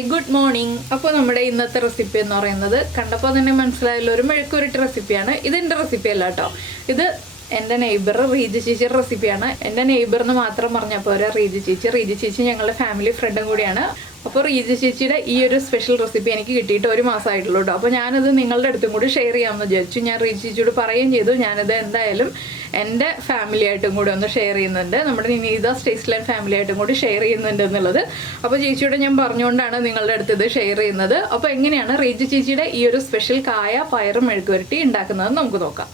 Hi good morning. അപ്പോൾ നമ്മുടെ ഇന്നത്തെ റെസിപ്പി എന്ന് പറയുന്നത് കണ്ടപ്പോൾ തന്നെ മനസ്സിലായല്ലോ, ഒരു മെഴുക്കുരുട്ടി റെസിപ്പിയാണ്. ഇതെൻ്റെ റെസിപ്പി അല്ല കേട്ടോ, ഇത് എൻ്റെ നെയ്ബർ റീജി ചേച്ചിയുടെ റെസിപ്പിയാണ്. എൻ്റെ നെയ്ബർ എന്ന് മാത്രം പറഞ്ഞാൽ പോരാ, റീജി ചേച്ചി ഞങ്ങളുടെ ഫാമിലി ഫ്രണ്ടും കൂടിയാണ്. അപ്പോൾ റീജി ചേച്ചിയുടെ ഈ ഒരു സ്പെഷ്യൽ റെസിപ്പി എനിക്ക് കിട്ടിയിട്ട് 1 മാസമായിട്ടുള്ളൂ കേട്ടോ. അപ്പോൾ ഞാനത് നിങ്ങളുടെ അടുത്തും കൂടി ഷെയർ ചെയ്യാമെന്ന് വിചാരിച്ചു. ഞാൻ റീജി ചേച്ചിയോട് പറയുകയും ചെയ്തു, ഞാനത് എന്തായാലും എൻ്റെ ഫാമിലി ആയിട്ടും കൂടി ഒന്ന് ഷെയർ ചെയ്യുന്നുണ്ട്, നമ്മുടെ നീതാസ് ടേസ്റ്റ്ലാൻഡ് ഫാമിലി ആയിട്ടും കൂടി ഷെയർ ചെയ്യുന്നുണ്ട് എന്നുള്ളത്. അപ്പോൾ ചേച്ചിയോട് ഞാൻ പറഞ്ഞുകൊണ്ടാണ് നിങ്ങളുടെ അടുത്ത് ഇത് ഷെയർ ചെയ്യുന്നത്. അപ്പോൾ എങ്ങനെയാണ് റീജി ചേച്ചിയുടെ ഈ ഒരു സ്പെഷ്യൽ കായ പയർ മെഴുക്കുവരട്ടി ഉണ്ടാക്കുന്നത് നമുക്ക് നോക്കാം.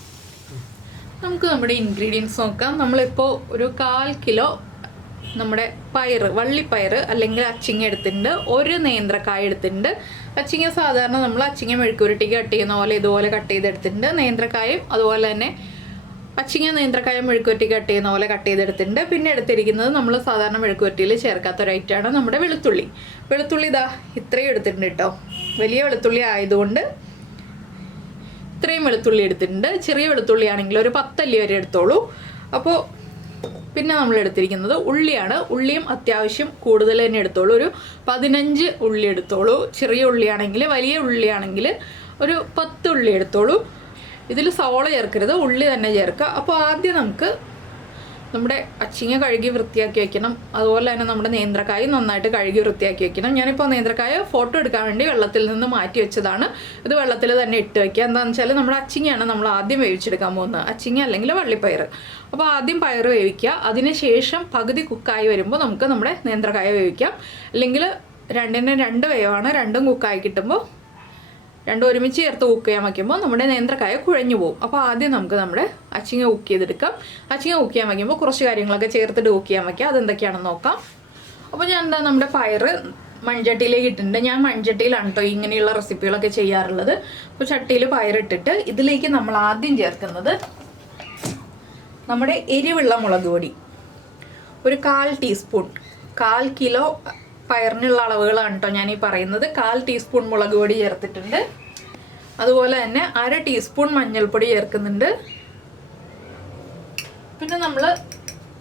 നമുക്ക് നമ്മുടെ ഇൻഗ്രീഡിയൻസ് നോക്കാം. നമ്മളിപ്പോൾ ഒരു 1/4 കിലോ നമ്മുടെ പയർ, വള്ളിപ്പയർ അല്ലെങ്കിൽ അച്ചിങ്ങ എടുത്തിട്ടുണ്ട്. 1 നേന്ത്രക്കായ എടുത്തിട്ടുണ്ട്. അച്ചിങ്ങ സാധാരണ നമ്മൾ അച്ചിങ്ങ മെഴുക്കുവരട്ടിക്ക് കട്ട് ചെയ്യുന്ന പോലെ ഇതുപോലെ കട്ട് ചെയ്തെടുത്തിട്ടുണ്ട്. നേന്ത്രക്കായും അതുപോലെ തന്നെ അച്ചിങ്ങ നേന്ത്രക്കായ മെഴുക്കുവരട്ടി കട്ട് ചെയ്യുന്ന പോലെ കട്ട് ചെയ്തെടുത്തിട്ടുണ്ട്. പിന്നെ എടുത്തിരിക്കുന്നത് നമ്മൾ സാധാരണ മെഴുക്കുവരട്ടിയിൽ ചേർക്കാത്ത ഒരു ഐറ്റമാണ് നമ്മുടെ വെളുത്തുള്ളി. ഇതാ ഇത്രയും എടുത്തിട്ടുണ്ട് കേട്ടോ. വലിയ വെളുത്തുള്ളി ആയതുകൊണ്ട് ഇത്രയും വെളുത്തുള്ളി എടുത്തിട്ടുണ്ട്. ചെറിയ വെളുത്തുള്ളി ആണെങ്കിൽ ഒരു 10 അല്ലി വരെ എടുത്തോളൂ. അപ്പോൾ പിന്നെ നമ്മൾ എടുത്തിരിക്കുന്നത് ഉള്ളിയാണ്. ഉള്ളിയും അത്യാവശ്യം കൂടുതൽ തന്നെ എടുത്തോളൂ. ഒരു 15 ഉള്ളി എടുത്തോളൂ. ചെറിയ ഉള്ളിയാണെങ്കിൽ, വലിയ ഉള്ളിയാണെങ്കിൽ ഒരു 10 ഉള്ളി എടുത്തോളൂ. ഇതിൽ സവോള ചേർക്കരുത്, ഉള്ളി തന്നെ ചേർക്കുക. അപ്പോൾ ആദ്യം നമുക്ക് നമ്മുടെ അച്ചിങ്ങ കഴുകി വൃത്തിയാക്കി വെക്കണം. അതുപോലെ തന്നെ നമ്മുടെ നേന്ത്രക്കായ നന്നായിട്ട് കഴുകി വൃത്തിയാക്കി വെക്കണം. ഞാനിപ്പോൾ നേന്ത്രക്കായ ഫോട്ടോ എടുക്കാൻ വേണ്ടി വെള്ളത്തിൽ നിന്ന് മാറ്റി വെച്ചതാണ്. ഇത് വെള്ളത്തിൽ തന്നെ ഇട്ട് വെക്കുക. എന്താണെന്ന് വെച്ചാൽ നമ്മുടെ അച്ചിങ്ങയാണ് നമ്മൾ ആദ്യം വേവിച്ചെടുക്കാൻ പോകുന്നത്, അച്ചിങ്ങ അല്ലെങ്കിൽ വള്ളിപ്പയർ. അപ്പോൾ ആദ്യം പയർ വേവിക്കുക, അതിനുശേഷം പകുതി കുക്കായി വരുമ്പോൾ നമുക്ക് നമ്മുടെ നേന്ത്രക്കായ വേവിക്കാം. അല്ലെങ്കിൽ 2 വേവാണ്, 2 കുക്കായി കിട്ടുമ്പോൾ 2 ഒരുമിച്ച് ചേർത്ത് കുക്ക് ചെയ്യാൻ വയ്ക്കുമ്പോൾ നമ്മുടെ നേന്ത്രക്കായ കുഴഞ്ഞു പോകും. അപ്പോൾ ആദ്യം നമുക്ക് നമ്മുടെ അച്ചിങ്ങ കുക്ക് ചെയ്തെടുക്കാം. അച്ചിങ്ങ കുക്ക് ചെയ്യാൻ വയ്ക്കുമ്പോൾ കുറച്ച് കാര്യങ്ങളൊക്കെ ചേർത്തിട്ട് കുക്ക് ചെയ്യാൻ വയ്ക്കാം. അതെന്തൊക്കെയാണെന്ന് നോക്കാം. അപ്പോൾ ഞാൻ നമ്മുടെ പയർ മൺചട്ടിയിലേക്ക് ഇട്ടിട്ടുണ്ട്. ഞാൻ മൺചട്ടിയിലാണ് കേട്ടോ ഇങ്ങനെയുള്ള റെസിപ്പികളൊക്കെ ചെയ്യാറുള്ളത്. അപ്പോൾ ചട്ടിയിൽ പയറിട്ടിട്ട് ഇതിലേക്ക് നമ്മൾ ആദ്യം ചേർക്കുന്നത് നമ്മുടെ എരിവുള്ള മുളക് പൊടി, ഒരു 1/4 ടീസ്പൂൺ. 1/4 കിലോ പയറിനുള്ള അളവുകളാണ് കേട്ടോ ഞാൻ ഈ പറയുന്നത്. 1/4 ടീസ്പൂൺ മുളക് പൊടി ചേർത്തിട്ടുണ്ട്. അതുപോലെ തന്നെ 1/2 ടീസ്പൂൺ മഞ്ഞൾപ്പൊടി ചേർക്കുന്നുണ്ട്. പിന്നെ നമ്മൾ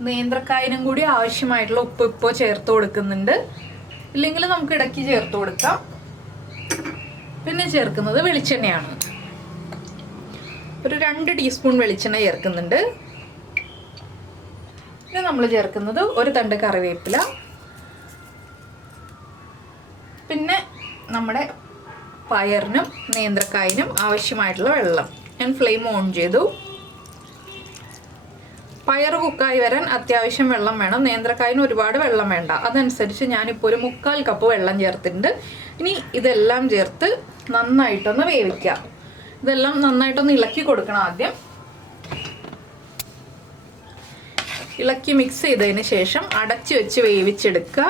നേന്ത്രക്കായനും കൂടി ആവശ്യമായിട്ടുള്ള ഉപ്പ് ഇപ്പോൾ ചേർത്ത് കൊടുക്കുന്നുണ്ട്. ഇല്ലെങ്കിൽ നമുക്ക് ഇടയ്ക്ക് ചേർത്ത് കൊടുക്കാം. പിന്നെ ചേർക്കുന്നത് വെളിച്ചെണ്ണയാണ്. ഒരു 2 ടീസ്പൂൺ വെളിച്ചെണ്ണ ചേർക്കുന്നുണ്ട്. പിന്നെ നമ്മൾ ചേർക്കുന്നത് 1 തണ്ട് കറിവേപ്പില. പിന്നെ നമ്മുടെ പയറിനും നേന്ത്രക്കായനും ആവശ്യമായിട്ടുള്ള വെള്ളം. ഞാൻ ഫ്ലെയിം ഓൺ ചെയ്തു. പയർ കുക്കായി വരാൻ അത്യാവശ്യം വെള്ളം വേണം. നേന്ത്രക്കായന് ഒരുപാട് വെള്ളം വേണ്ട. അതനുസരിച്ച് ഞാനിപ്പോൾ ഒരു 3/4 കപ്പ് വെള്ളം ചേർത്തിട്ടുണ്ട്. ഇനി ഇതെല്ലാം ചേർത്ത് നന്നായിട്ടൊന്ന് വേവിക്കാം. ഇതെല്ലാം നന്നായിട്ടൊന്ന് ഇളക്കി കൊടുക്കണം. ആദ്യം ഇളക്കി മിക്സ് ചെയ്തതിന് ശേഷം അടച്ചു വെച്ച് വേവിച്ചെടുക്കുക.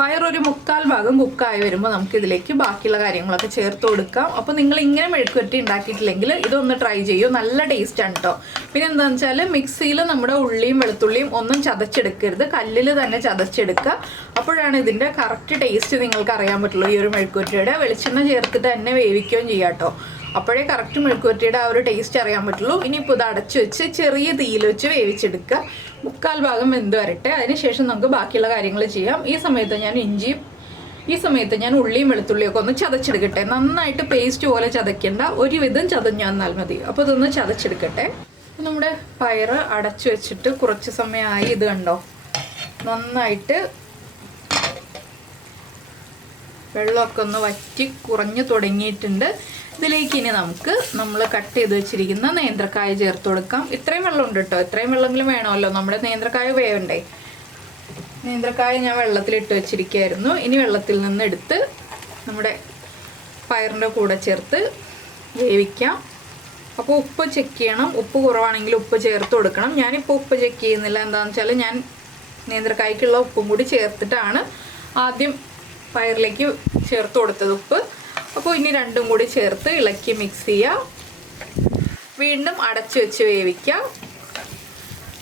പയർ ഒരു 3/4 ഭാഗം കുക്കായി വരുമ്പോൾ നമുക്ക് ഇതിലേക്ക് ബാക്കിയുള്ള കാര്യങ്ങളൊക്കെ ചേർത്ത് കൊടുക്കാം. അപ്പോൾ നിങ്ങൾ ഇങ്ങനെ മെഴുക്കുവരട്ടി ഉണ്ടാക്കിയിട്ടില്ലെങ്കിൽ ഇതൊന്ന് ട്രൈ ചെയ്യൂ, നല്ല ടേസ്റ്റാണ് കേട്ടോ. പിന്നെ എന്താണെന്ന് വെച്ചാൽ മിക്സിയിൽ നമ്മുടെ ഉള്ളിയും വെളുത്തുള്ളിയും ഒന്നും ചതച്ചെടുക്കരുത്, കല്ലിൽ തന്നെ ചതച്ചെടുക്കുക. അപ്പോഴാണ് ഇതിൻ്റെ കറക്റ്റ് ടേസ്റ്റ് നിങ്ങൾക്ക് അറിയാൻ പറ്റുള്ളൂ. ഈ ഒരു മെഴുക്കുവരട്ടിയുടെ വെളിച്ചെണ്ണ ചേർത്തിട്ട് തന്നെ വേവിക്കുകയും ചെയ്യാം കേട്ടോ. അപ്പോഴേ കറക്റ്റ് മെഴുക്കുവരട്ടിയുടെ ആ ഒരു ടേസ്റ്റ് അറിയാൻ പറ്റുള്ളൂ. ഇനിയിപ്പോൾ ഇത് അടച്ചു വെച്ച് ചെറിയ തീയിൽ വെച്ച് വേവിച്ചെടുക്കുക. 3/4 ഭാഗം വെന്ത് വരട്ടെ. അതിനുശേഷം നമുക്ക് ബാക്കിയുള്ള കാര്യങ്ങൾ ചെയ്യാം. ഈ സമയത്ത് ഞാൻ ഉള്ളിയും വെളുത്തുള്ളിയൊക്കെ ഒന്ന് ചതച്ചെടുക്കട്ടെ. നന്നായിട്ട് പേസ്റ്റ് പോലെ ചതയ്ക്കേണ്ട, ഒരുവിധം ചതഞ്ഞാൽ മതി. അപ്പോൾ ഇതൊന്ന് ചതച്ചെടുക്കട്ടെ. നമ്മുടെ പയർ അടച്ചു വെച്ചിട്ട് കുറച്ച് സമയമായി. ഇത് കണ്ടോ, നന്നായിട്ട് വെള്ളമൊക്കെ ഒന്ന് വറ്റി കുറഞ്ഞു തുടങ്ങിയിട്ടുണ്ട്. ഇതിലേക്ക് ഇനി നമുക്ക് നമ്മൾ കട്ട് ചെയ്ത് വെച്ചിരിക്കുന്ന നേന്ത്രക്കായ ചേർത്ത് കൊടുക്കാം. ഇത്രയും വെള്ളം ഉണ്ട് കേട്ടോ, ഇത്രയും വെള്ളമെങ്കിലും വേണമല്ലോ, നമ്മുടെ നേന്ത്രക്കായ വേവണ്ടേ. നേന്ത്രക്കായ ഞാൻ വെള്ളത്തിലിട്ട് വെച്ചിരിക്കുകയായിരുന്നു. ഇനി വെള്ളത്തിൽ നിന്ന് എടുത്ത് നമ്മുടെ പയറിൻ്റെ കൂടെ ചേർത്ത് വേവിക്കാം. അപ്പോൾ ഉപ്പ് ചെക്ക് ചെയ്യണം. ഉപ്പ് കുറവാണെങ്കിൽ ഉപ്പ് ചേർത്ത് കൊടുക്കണം. ഞാനിപ്പോൾ ഉപ്പ് ചെക്ക് ചെയ്യുന്നില്ല. എന്താണെന്ന് വെച്ചാൽ ഞാൻ നേന്ത്രക്കായ്ക്കുള്ള ഉപ്പും കൂടി ചേർത്തിട്ടാണ് ആദ്യം പയറിലേക്ക് ചേർത്ത് കൊടുത്തത് ഉപ്പ്. അപ്പോൾ ഇനി 2ഉം കൂടി ചേർത്ത് ഇളക്കി മിക്സ് ചെയ്യുക. വീണ്ടും അടച്ചു വെച്ച് വേവിക്കാം.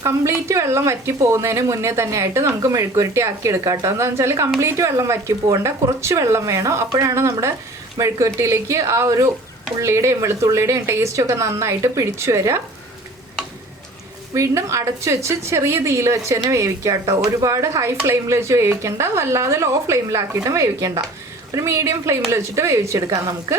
കംപ്ലീറ്റ് വെള്ളം വറ്റി പോകുന്നതിന് മുന്നേ തന്നെ ആയിട്ട് നമുക്ക് മെഴുക്കുവരട്ടി ആക്കി എടുക്കാം കേട്ടോ. എന്താണെന്ന് വെച്ചാൽ കംപ്ലീറ്റ് വെള്ളം വറ്റി പോകണ്ട, കുറച്ച് വെള്ളം വേണം. അപ്പോഴാണ് നമ്മുടെ മെഴുക്കുവരട്ടിയിലേക്ക് ആ ഒരു ഉള്ളിയുടെയും വെളുത്തുള്ളിയുടെയും ടേസ്റ്റൊക്കെ നന്നായിട്ട് പിടിച്ചു വരിക. വീണ്ടും അടച്ചു വെച്ച് ചെറിയ തീയിൽ വെച്ച് തന്നെ വേവിക്കുക കേട്ടോ. ഒരുപാട് ഹൈ ഫ്ലെയിമിൽ വെച്ച് വേവിക്കേണ്ട, വല്ലാതെ ലോ ഫ്ലെയിമിലാക്കിയിട്ടും വേവിക്കേണ്ട. ഒരു മീഡിയം ഫ്ലെയിമിൽ വെച്ചിട്ട് വേവിച്ചെടുക്കാം നമുക്ക്.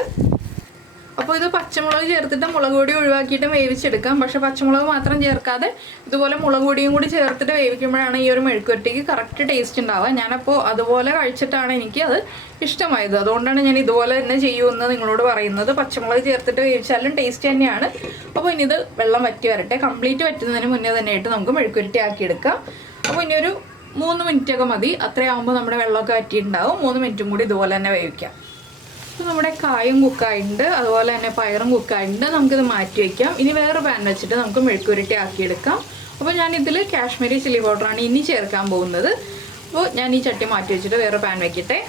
അപ്പോൾ ഇത് പച്ചമുളക് ചേർത്തിട്ട് മുളക് പൊടി ഒഴിവാക്കിയിട്ട് വേവിച്ചെടുക്കാം. പക്ഷേ പച്ചമുളക് മാത്രം ചേർക്കാതെ ഇതുപോലെ മുളക് പൊടിയും കൂടി ചേർത്തിട്ട് വേവിക്കുമ്പോഴാണ് ഈ ഒരു മെഴുക്കുവരട്ടിക്ക് കറക്റ്റ് ടേസ്റ്റ് ഉണ്ടാവുക. ഞാനപ്പോൾ അതുപോലെ കഴിച്ചിട്ടാണ് എനിക്ക് അത് ഇഷ്ടമായത്. അതുകൊണ്ടാണ് ഞാൻ ഇതുപോലെ തന്നെ ചെയ്യുമെന്ന് നിങ്ങളോട് പറയുന്നത്. പച്ചമുളക് ചേർത്തിട്ട് വേവിച്ചാലും ടേസ്റ്റ് തന്നെയാണ്. അപ്പോൾ ഇനി ഇത് വെള്ളം വറ്റി വരട്ടെ. കംപ്ലീറ്റ് വറ്റുന്നതിന് മുന്നേ തന്നെയായിട്ട് നമുക്ക് മെഴുക്കുവരട്ടി ആക്കിയെടുക്കാം. അപ്പോൾ ഇനി ഒരു 3 മിനിറ്റൊക്കെ മതി. അത്രയാകുമ്പോൾ നമ്മുടെ വെള്ളമൊക്കെ വറ്റിയിട്ടുണ്ടാവും. 3 മിനിറ്റും കൂടി ഇതുപോലെ തന്നെ വേവിക്കാം. അപ്പോൾ നമ്മുടെ കായും കുക്കായിട്ടുണ്ട്, അതുപോലെ തന്നെ പയറും കുക്കായിട്ടുണ്ട്. നമുക്കിത് മാറ്റി വയ്ക്കാം. ഇനി വേറെ പാൻ വെച്ചിട്ട് നമുക്ക് മെഴുക്കുവരട്ടി ആക്കിയെടുക്കാം. അപ്പോൾ ഞാനിതിൽ കാശ്മീരി ചില്ലി പൗഡറാണ് ഇനി ചേർക്കാൻ പോകുന്നത്. അപ്പോൾ ഞാൻ ഈ ചട്ടി മാറ്റി വെച്ചിട്ട് വേറെ പാൻ വയ്ക്കട്ടെ.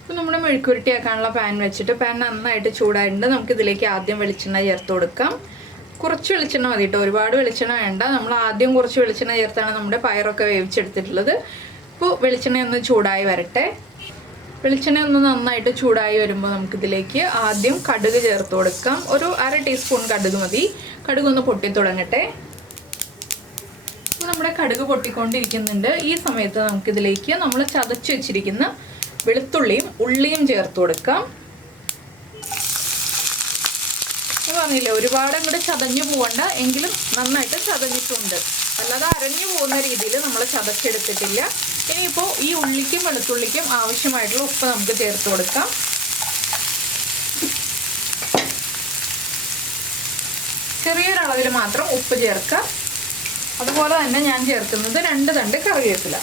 അപ്പോൾ നമ്മുടെ മെഴുക്കുവരട്ടി ആക്കാനുള്ള പാൻ വെച്ചിട്ട് പാൻ നന്നായിട്ട് ചൂടായിട്ടുണ്ട്. നമുക്കിതിലേക്ക് ആദ്യം വെളിച്ചെണ്ണ ചേർത്ത് കൊടുക്കാം. കുറച്ച് വെളിച്ചെണ്ണ മതി കേട്ടോ, ഒരുപാട് വെളിച്ചെണ്ണ വേണ്ട. നമ്മൾ ആദ്യം കുറച്ച് വെളിച്ചെണ്ണ ചേർത്താണ് നമ്മുടെ പയറൊക്കെ വേവിച്ചെടുത്തിട്ടുള്ളത്. അപ്പോൾ വെളിച്ചെണ്ണ ഒന്ന് ചൂടായി വരട്ടെ. വെളിച്ചെണ്ണ ഒന്ന് നന്നായിട്ട് ചൂടായി വരുമ്പോൾ നമുക്കിതിലേക്ക് ആദ്യം കടുക് ചേർത്ത് കൊടുക്കാം. ഒരു 1/2 ടീസ്പൂൺ കടുക് മതി. കടുക് ഒന്ന് പൊട്ടി തുടങ്ങട്ടെ. അപ്പോൾ നമ്മുടെ കടുക് പൊട്ടിക്കൊണ്ടിരിക്കുന്നുണ്ട്. ഈ സമയത്ത് നമുക്കിതിലേക്ക് നമ്മൾ ചതച്ച് വെച്ചിരിക്കുന്ന വെളുത്തുള്ളിയും ഉള്ളിയും ചേർത്ത് കൊടുക്കാം. പറഞ്ഞില്ലേ, ഒരുപാട് അങ്ങോട്ട് ചതഞ്ഞു പോകണ്ട, എങ്കിലും നന്നായിട്ട് ചതഞ്ഞിട്ടുണ്ട്. അല്ലാതെ അരഞ്ഞു പോകുന്ന രീതിയിൽ നമ്മൾ ചതച്ചെടുത്തിട്ടില്ല. ഇനിയിപ്പോൾ ഈ ഉള്ളിക്കും വെളുത്തുള്ളിക്കും ആവശ്യമായിട്ടുള്ള ഉപ്പ് നമുക്ക് ചേർത്ത് കൊടുക്കാം. ചെറിയൊരളവിൽ മാത്രം ഉപ്പ് ചേർക്കാം. അതുപോലെ തന്നെ ഞാൻ ചേർക്കുന്നത് 2 തണ്ട് കറിവേപ്പില.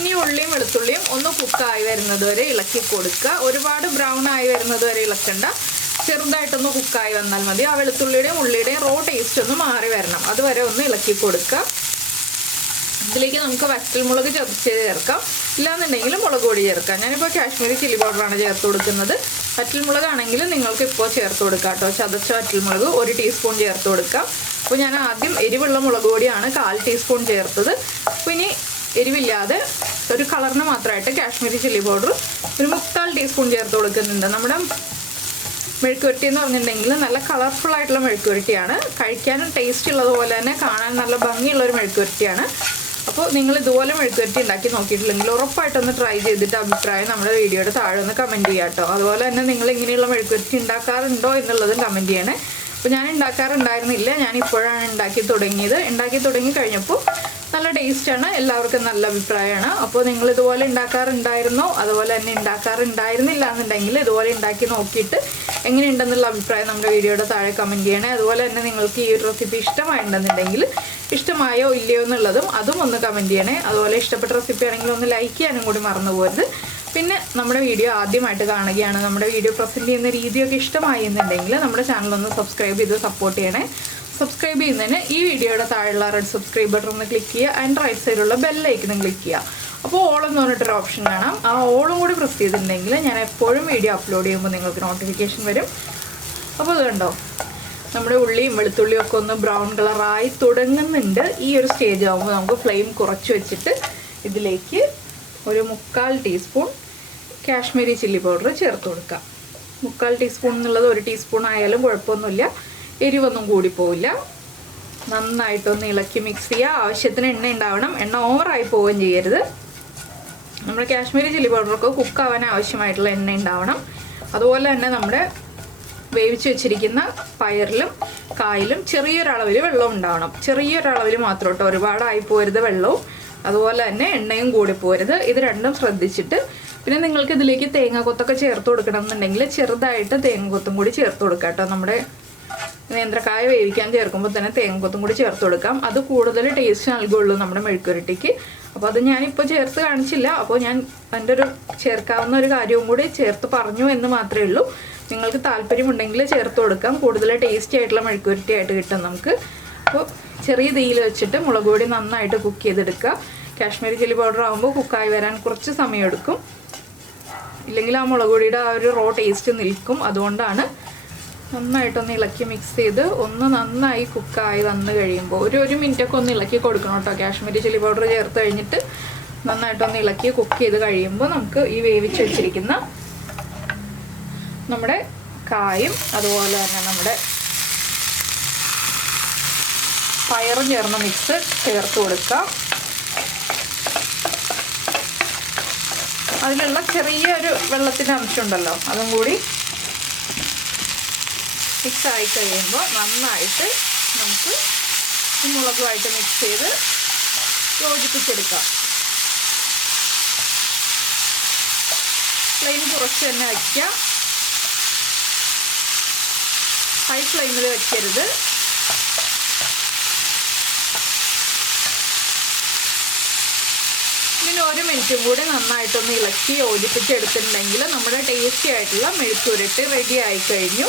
ഇനി ഉള്ളിയും വെളുത്തുള്ളിയും ഒന്ന് കുക്കായി വരുന്നത് വരെ ഇളക്കി കൊടുക്കുക. ഒരുപാട് ബ്രൗൺ ആയി വരുന്നത് വരെ ഇളക്കണ്ട, ചെറുതായിട്ടൊന്ന് കുക്കായി വന്നാൽ മതി. ആ വെളുത്തുള്ളിയുടെയും ഉള്ളിയുടെയും റോ ടേസ്റ്റ് ഒന്ന് മാറി വരണം, അതുവരെ ഒന്ന് ഇളക്കി കൊടുക്കുക. ഇതിലേക്ക് നമുക്ക് വറ്റൽമുളക് ചതച്ച് ചേർക്കാം, ഇല്ലാന്നുണ്ടെങ്കിൽ മുളക് പൊടി ചേർക്കാം. ഞാനിപ്പോൾ കാശ്മീരി ചില്ലി പൗഡറാണ് ചേർത്ത് കൊടുക്കുന്നത്. വറ്റൽമുളകാണെങ്കിൽ നിങ്ങൾക്ക് ഇപ്പോൾ ചേർത്ത് കൊടുക്കാം കേട്ടോ. ചതച്ച വറ്റൽമുളക് 1 ടീസ്പൂൺ ചേർത്ത് കൊടുക്കാം. അപ്പോൾ ഞാൻ ആദ്യം എരിവുള്ള മുളക് പൊടിയാണ് 1/4 ടീസ്പൂൺ ചേർത്തത്. അപ്പോൾ ഇനി എരിവില്ലാതെ ഒരു കളറിന് മാത്രമായിട്ട് കാശ്മീരി ചില്ലി പൗഡർ ഒരു 3/4 ടീസ്പൂൺ ചേർത്ത് കൊടുക്കുന്നുണ്ട്. നമ്മുടെ മെഴുക്കുവരട്ടി എന്ന് പറഞ്ഞിട്ടുണ്ടെങ്കിൽ നല്ല കളർഫുൾ ആയിട്ടുള്ള മെഴുക്കുവരട്ടിയാണ്. കഴിക്കാനും ടേസ്റ്റ് ഉള്ളതുപോലെ തന്നെ കാണാൻ നല്ല ഭംഗിയുള്ളൊരു മെഴുക്കുവരട്ടിയാണ്. അപ്പോൾ നിങ്ങൾ ഇതുപോലെ മെഴുക്കുവരട്ടി ഉണ്ടാക്കി നോക്കിയിട്ടില്ലെങ്കിൽ ഉറപ്പായിട്ടൊന്ന് ട്രൈ ചെയ്തിട്ട് അഭിപ്രായം നമ്മുടെ വീഡിയോയുടെ താഴെ ഒന്ന് കമൻറ്റ് ചെയ്യാം കേട്ടോ. അതുപോലെ തന്നെ നിങ്ങൾ ഇങ്ങനെയുള്ള മെഴുക്കുവരട്ടി ഉണ്ടാക്കാറുണ്ടോ എന്നുള്ളതും കമൻറ്റ് ചെയ്യണേ. അപ്പോൾ ഞാൻ ഉണ്ടാക്കാറുണ്ടായിരുന്നില്ല, ഞാൻ ഇപ്പോഴാണ് ഉണ്ടാക്കി തുടങ്ങിയത്. ഉണ്ടാക്കി തുടങ്ങി കഴിഞ്ഞപ്പോൾ നല്ല ടേസ്റ്റാണ്, എല്ലാവർക്കും നല്ല അഭിപ്രായമാണ്. അപ്പോൾ നിങ്ങൾ ഇതുപോലെ ഉണ്ടാക്കാറുണ്ടായിരുന്നോ, അതുപോലെ തന്നെ ഉണ്ടാക്കാറുണ്ടായിരുന്നില്ല എന്നുണ്ടെങ്കിൽ ഇതുപോലെ ഉണ്ടാക്കി നോക്കിയിട്ട് എങ്ങനെയുണ്ടെന്നുള്ള അഭിപ്രായം നമ്മുടെ വീഡിയോയുടെ താഴെ കമൻറ്റ് ചെയ്യണേ. അതുപോലെ തന്നെ നിങ്ങൾക്ക് ഈ ഒരു റെസിപ്പി ഇഷ്ടമായിട്ടുണ്ടെന്നുണ്ടെങ്കിൽ ഇഷ്ടമായോ ഇല്ലയോ എന്നുള്ളതും അതും ഒന്ന് കമൻറ്റ് ചെയ്യണേ. അതുപോലെ ഇഷ്ടപ്പെട്ട റെസിപ്പി ആണെങ്കിൽ ഒന്ന് ലൈക്ക് ചെയ്യാനും കൂടി മറന്നു പോകരുത്. പിന്നെ നമ്മുടെ വീഡിയോ ആദ്യമായിട്ട് കാണുകയാണ്, നമ്മുടെ വീഡിയോ പ്രസൻറ്റ് ചെയ്യുന്ന രീതിയൊക്കെ ഇഷ്ടമായി എന്നുണ്ടെങ്കിൽ നമ്മുടെ ചാനലൊന്ന് സബ്സ്ക്രൈബ് ചെയ്ത് സപ്പോർട്ട് ചെയ്യണേ. സബ്സ്ക്രൈബ് ചെയ്യുന്നതിന് ഈ വീഡിയോയുടെ താഴെയുള്ള റെഡ് സബ്സ്ക്രൈബ് ബട്ടൺ ഒന്ന് ക്ലിക്ക് ചെയ്യുക, ആൻഡ് റൈറ്റ് സൈഡിലുള്ള ബെല്ലൈക്കനും ക്ലിക്ക് ചെയ്യുക. അപ്പോൾ ഓൾ എന്ന് പറഞ്ഞിട്ടൊരു ഓപ്ഷൻ കാണാം. ആ ഓളും കൂടി പ്രസ് ചെയ്തിട്ടുണ്ടെങ്കിൽ ഞാൻ എപ്പോഴും വീഡിയോ അപ്ലോഡ് ചെയ്യുമ്പോൾ നിങ്ങൾക്ക് നോട്ടിഫിക്കേഷൻ വരും. അപ്പോൾ അത് കണ്ടോ, നമ്മുടെ ഉള്ളിയും വെളുത്തുള്ളിയും ഒക്കെ ഒന്ന് ബ്രൗൺ കളറായി തുടങ്ങുന്നുണ്ട്. ഈ ഒരു സ്റ്റേജ് ആകുമ്പോൾ നമുക്ക് ഫ്ലെയിം കുറച്ച് വെച്ചിട്ട് ഇതിലേക്ക് ഒരു 3/4 ടീസ്പൂൺ കാശ്മീരി ചില്ലി പൗഡർ ചേർത്ത് കൊടുക്കാം. 3/4 ടീസ്പൂൺ എന്നുള്ളത് 1 ടീസ്പൂൺ ആയാലും കുഴപ്പമൊന്നുമില്ല, എരിവൊന്നും കൂടി പോവില്ല. നന്നായിട്ടൊന്ന് ഇളക്കി മിക്സ് ചെയ്യുക. ആവശ്യത്തിന് എണ്ണ ഉണ്ടാവണം, എണ്ണ ഓവറായി പോവുകയും ചെയ്യരുത്. നമ്മുടെ കാശ്മീരി ചില്ലി പൗഡറൊക്കെ കുക്കാവാൻ ആവശ്യമായിട്ടുള്ള എണ്ണ ഉണ്ടാവണം. അതുപോലെ തന്നെ നമ്മുടെ വേവിച്ച് വെച്ചിരിക്കുന്ന പയറിലും കായിലും ചെറിയൊരളവിൽ വെള്ളം ഉണ്ടാവണം. ചെറിയൊരളവിൽ മാത്രം കേട്ടോ, ഒരുപാടായി പോരുത് വെള്ളവും, അതുപോലെ തന്നെ എണ്ണയും കൂടി പോരുത്. ഇത് രണ്ടും ശ്രദ്ധിച്ചിട്ട് പിന്നെ നിങ്ങൾക്ക് ഇതിലേക്ക് തേങ്ങാക്കൊത്തൊക്കെ ചേർത്ത് കൊടുക്കണം എന്നുണ്ടെങ്കിൽ ചെറുതായിട്ട് തേങ്ങാക്കൊത്തും കൂടി ചേർത്ത് കൊടുക്കാം കേട്ടോ. നമ്മുടെ നേന്ത്രക്കായ വേവിക്കാൻ ചേർക്കുമ്പോൾ തന്നെ തേങ്ങാക്കൊത്തും കൂടി ചേർത്ത് കൊടുക്കാം. അത് കൂടുതൽ ടേസ്റ്റ് നൽകുള്ളൂ നമ്മുടെ മെഴുക്കുവരട്ടിക്ക്. അപ്പോൾ അത് ഞാനിപ്പോൾ ചേർത്ത് കാണിച്ചില്ല. അപ്പോൾ ഞാൻ എൻ്റെ ഒരു ചേർക്കാവുന്ന ഒരു കാര്യവും കൂടി ചേർത്ത് പറഞ്ഞു എന്ന് മാത്രമേ ഉള്ളൂ. നിങ്ങൾക്ക് താല്പര്യമുണ്ടെങ്കിൽ ചേർത്ത് കൊടുക്കാം. കൂടുതൽ ടേസ്റ്റി ആയിട്ടുള്ള മെഴുക്കുവരട്ടി ആയിട്ട് കിട്ടും നമുക്ക്. അപ്പോൾ ചെറിയ തീയിൽ വെച്ചിട്ട് മുളക് പൊടി നന്നായിട്ട് കുക്ക് ചെയ്തെടുക്കുക. കാശ്മീരി ചില്ലി പൗഡർ ആകുമ്പോൾ കുക്കായി വരാൻ കുറച്ച് സമയം എടുക്കും, ഇല്ലെങ്കിൽ ആ മുളക് പൊടിയുടെ ആ ഒരു റോ ടേസ്റ്റ് നിൽക്കും. അതുകൊണ്ടാണ് നന്നായിട്ടൊന്ന് ഇളക്കി മിക്സ് ചെയ്ത് ഒന്ന് നന്നായി കുക്കായി വന്നു കഴിയുമ്പോൾ ഒരു മിനിറ്റൊക്കെ ഒന്ന് ഇളക്കി കൊടുക്കണം കേട്ടോ. കാശ്മീരി ചില്ലി പൗഡർ ചേർത്ത് കഴിഞ്ഞിട്ട് നന്നായിട്ടൊന്ന് ഇളക്കി കുക്ക് ചെയ്ത് കഴിയുമ്പോൾ നമുക്ക് ഈ വേവിച്ച് വെച്ചിരിക്കുന്ന നമ്മുടെ കായും അതുപോലെ തന്നെ നമ്മുടെ പയറും ചേർന്ന മിക്സ് ചേർത്ത് കൊടുക്കാം. അതിലുള്ള ചെറിയൊരു വെള്ളത്തിൻ്റെ അംശമുണ്ടല്ലോ, അതും കൂടി മിക്സ് ആയി കഴിയുമ്പോൾ നന്നായിട്ട് നമുക്ക് മുളകുമായിട്ട് മിക്സ് ചെയ്ത് യോജിപ്പിച്ചെടുക്കാം. ഫ്ലെയിം കുറച്ച് തന്നെ വയ്ക്കാം, ഹൈ ഫ്ലെയിമിൽ വെക്കരുത്. ഇതിന് 1 മിനിറ്റും കൂടി നന്നായിട്ടൊന്ന് ഇളക്കി യോജിപ്പിച്ചെടുത്തിട്ടുണ്ടെങ്കിൽ നമ്മുടെ ടേസ്റ്റി ആയിട്ടുള്ള മെഴുക്കുരുട്ടി റെഡി ആയി കഴിഞ്ഞു.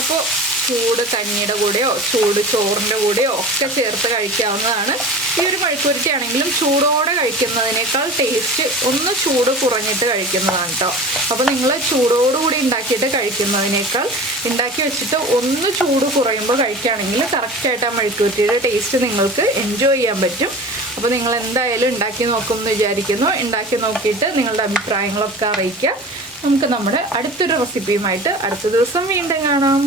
അപ്പോൾ ചൂട് കഞ്ഞിയുടെ കൂടെയോ ചൂട് ചോറിൻ്റെ കൂടെയോ ഒക്കെ ചേർത്ത് കഴിക്കാവുന്നതാണ്. ഈ ഒരു മെഴുക്കുരുട്ടി ആണെങ്കിലും ചൂടോടെ കഴിക്കുന്നതിനേക്കാൾ ടേസ്റ്റ് ഒന്ന് ചൂട് കുറഞ്ഞിട്ട് കഴിക്കുന്നതാണ് കേട്ടോ. അപ്പോൾ നിങ്ങൾ ചൂടോടുകൂടി ഉണ്ടാക്കിയിട്ട് കഴിക്കുന്നതിനേക്കാൾ ഉണ്ടാക്കി വെച്ചിട്ട് ഒന്ന് ചൂട് കുറയുമ്പോൾ കഴിക്കുകയാണെങ്കിൽ കറക്റ്റായിട്ട് ആ മെഴുക്കുരുട്ടിയുടെ ടേസ്റ്റ് നിങ്ങൾക്ക് എൻജോയ് ചെയ്യാൻ പറ്റും. അപ്പോൾ നിങ്ങൾ എന്തായാലും ഉണ്ടാക്കി നോക്കുമെന്ന് വിചാരിക്കുന്നു. ഉണ്ടാക്കി നോക്കിയിട്ട് നിങ്ങളുടെ അഭിപ്രായങ്ങളൊക്കെ അറിയിക്കുക. നമുക്ക് നമ്മുടെ അടുത്തൊരു റെസിപ്പിയുമായിട്ട് അടുത്ത ദിവസം വീണ്ടും കാണാം.